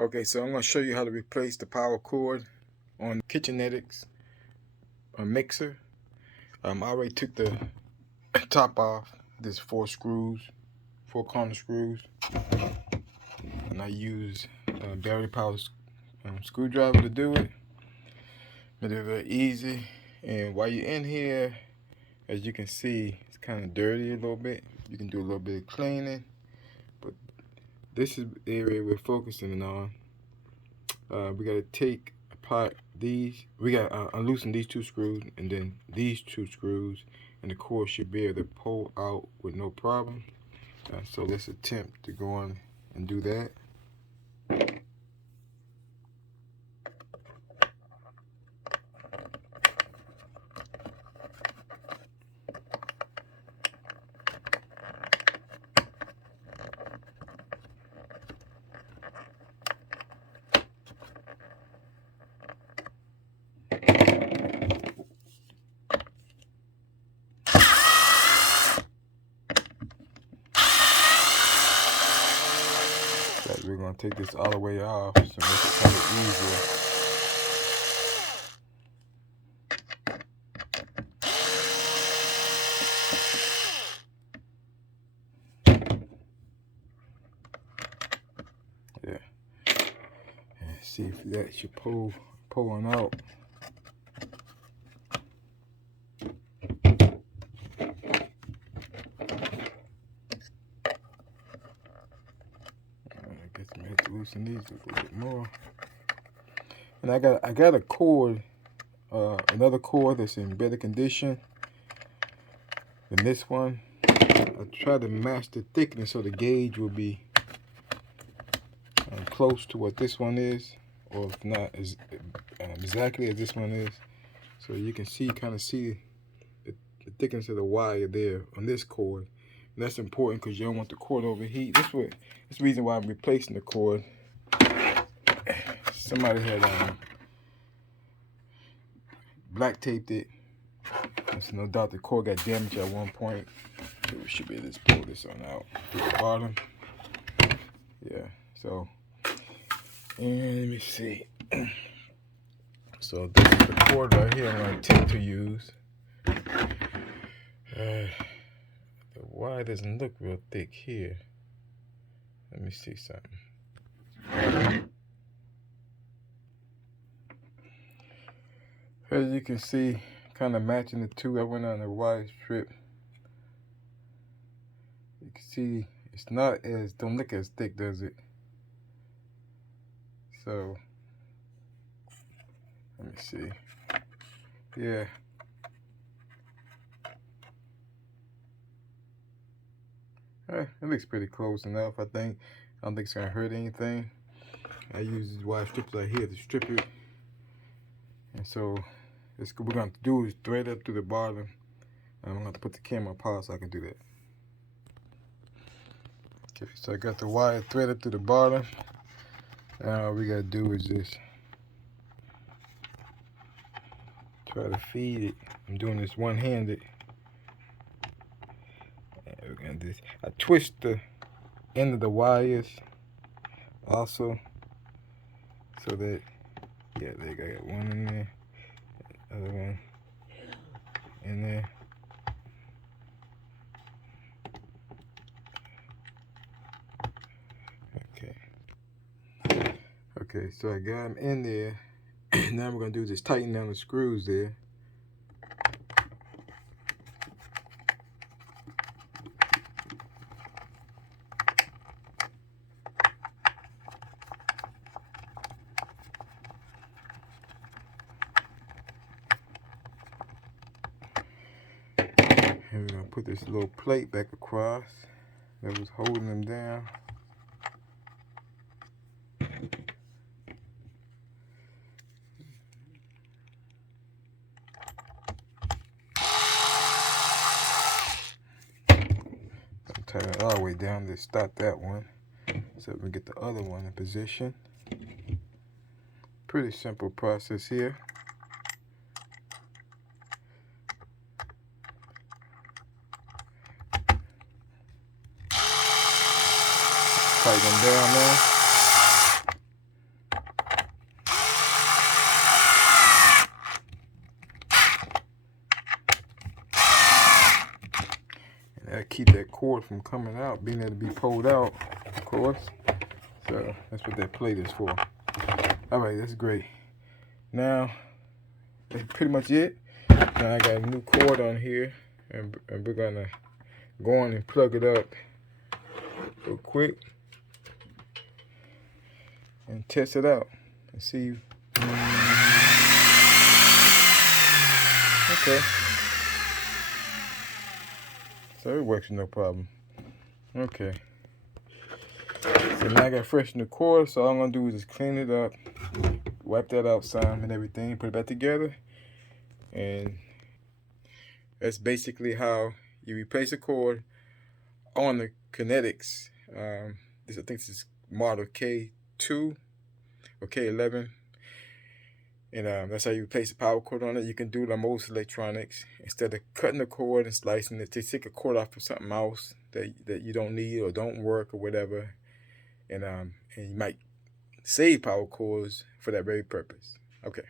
Okay, so I'm going to show you how to replace the power cord on Kitchenetics mixer. I already took the top off. There's 4 corner screws, and I use a battery powered screwdriver to do it. But it's very easy. And while you're in here, as you can see, it's kind of dirty a little bit. You can do a little bit of cleaning, but this is the area we're focusing on. We got to take apart these. We got to unloosen these 2 screws, and then these 2 screws, and the cord should be able to pull out with no problem. So let's attempt to go on and do that. We're going to take this all the way off to make it kind of easier. Yeah. And see if that should pull on out. I guess I have to loosen these a little bit more. And I got a cord, another cord that's in better condition than this one. I try to match the thickness so the gauge will be close to what this one is, or if not as exactly as this one is. So you can kind of see the thickness of the wire there on this cord. And that's important because you don't want the cord to overheat. That's the reason why I'm replacing the cord. Somebody had black taped it. There's no doubt the cord got damaged at one point. So we should be able to pull this on out through the bottom. Yeah, so, and let me see. So this is the cord right here I'm going to attempt to use. The wire doesn't look real thick here. Let me see something. As you can see, kind of matching the 2. I went on the wire strip. You can see it's don't look as thick, does it? So let me see. Yeah. It looks pretty close enough, I think. I don't think it's gonna hurt anything. I use these wire strips right here to strip it. And so what we're going to do is thread up to the bottom. I'm going to have to put the camera on pause so I can do that. Okay, so I got the wire thread up to the bottom. Now all we got to do is just try to feed it. I'm doing this one-handed. And we're going to do this. I twist the end of the wires also so that, yeah, there you go. I got one in there. Other one in there. Okay, so I got them in there. Now we're going to do is just tighten down the screws there. And we're going to put this little plate back across that was holding them down. Turn it all the way down to stop that one so we can get the other one in position. Pretty simple process here. Tighten them down now. keep that cord from coming out, being able to be pulled out, of course. So that's what that plate is for. Alright, that's great. Now, that's pretty much it. Now I got a new cord on here, and we're gonna go on and plug it up real quick and test it out and see. Okay. So it works no problem. Okay. So now I got fresh in the cord, so all I'm gonna do is just clean it up, wipe that out some and everything, put it back together, and that's basically how you replace a cord on the Kitchenetics. I think this is model K2 or K-11. And that's how you replace the power cord on it. You can do it on most electronics. Instead of cutting the cord and slicing it, to take a cord off of something else that you don't need or don't work or whatever. And you might save power cords for that very purpose. Okay.